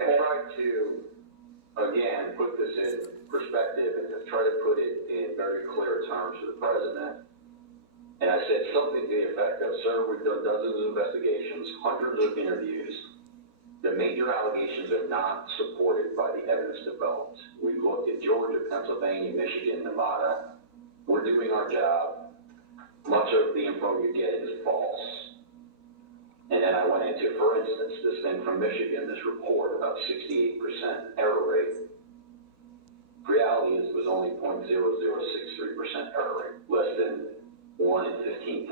I tried to, again, put this in perspective and to try to put it in very clear terms to the president. And I said something to the effect of, sir, we've done dozens of investigations, hundreds of interviews. The major allegations are not supported by the evidence developed. We've looked at Georgia, Pennsylvania, Michigan, Nevada. We're doing our job. Much of the info you get is false. And then I went into, for instance, this thing from Michigan, this report about 68% error rate. Reality is it was only 0.0063% error rate, less than 1 in 15,000.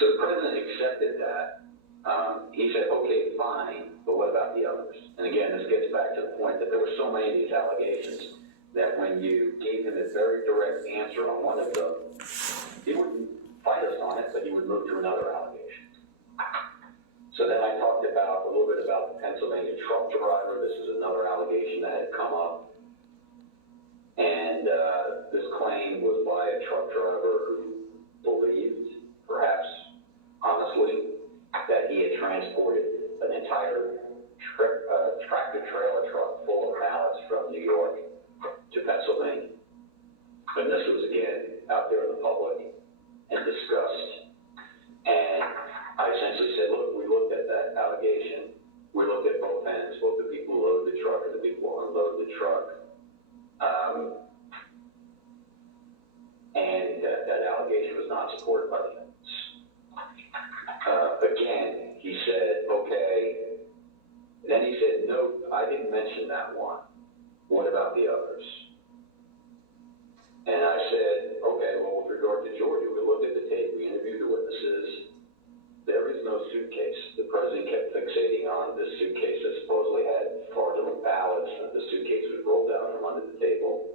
So the president accepted that. He said, okay, fine, but what about the others? And again, this gets back to the point that there were so many of these allegations that when you gave him a very direct answer on one of them, he wouldn't fight us on it, but he would move to another allegation. So then I talked about a little bit about the Pennsylvania truck driver. This is another allegation that had come up. And this claim was by a truck driver who believed, perhaps honestly, that he had transported an entire tractor-trailer truck full of pallets from New York to Pennsylvania. And this was, again, out there in the public and discussed. And I essentially said, look, we looked at that allegation. We looked at both ends, both the people who loaded the truck and the people who unloaded the truck. And that allegation was not supported by the evidence. Again, he said, okay. Then he said, no, I didn't mention that one. What about the others? And I said, okay, well, with regard to Georgia, we looked at the tape, we interviewed the witnesses. There is no suitcase. The president kept fixating on this suitcase that supposedly had fraudulent ballots, and the suitcase was rolled out from under the table.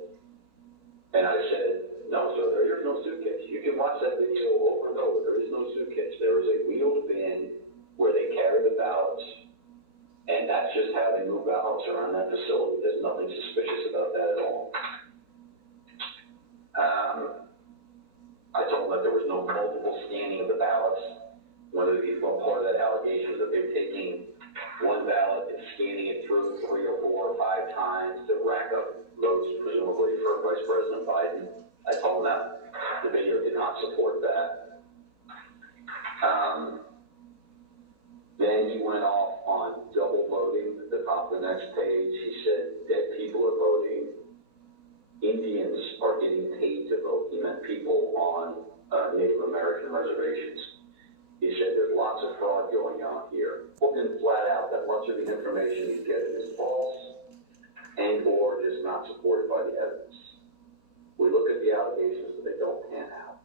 And I said, no, sir, there is no suitcase. You can watch that video over and over. There is no suitcase. There is a wheeled bin where they carry the ballots, and that's just how they move ballots around that facility. There's nothing suspicious about that at all. I told them that there was no multiple scanning of the ballots. One part of that allegation was that they're taking one ballot and scanning it through 3 or 4 or 5 times to rack up votes, presumably for Vice President Biden. I told them that the video did not support that. Then he went off on double voting. At the top of the next page, he said, dead people are voting. Indians are getting paid to vote. He meant people on Native American reservations. He said there's lots of fraud going on here. Told him flat out that much of the information he's getting is false and or is not supported by the evidence. We look at the allegations and they don't pan out.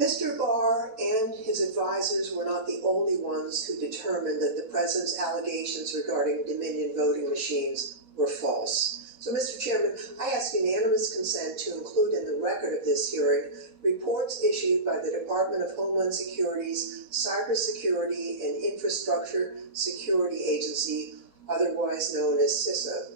Mr. Barr and his advisors were not the only ones who determined that the president's allegations regarding Dominion voting machines were false. So, Mr. Chairman, I ask unanimous consent to include in the record of this hearing reports issued by the Department of Homeland Security's Cybersecurity and Infrastructure Security Agency, otherwise known as CISA.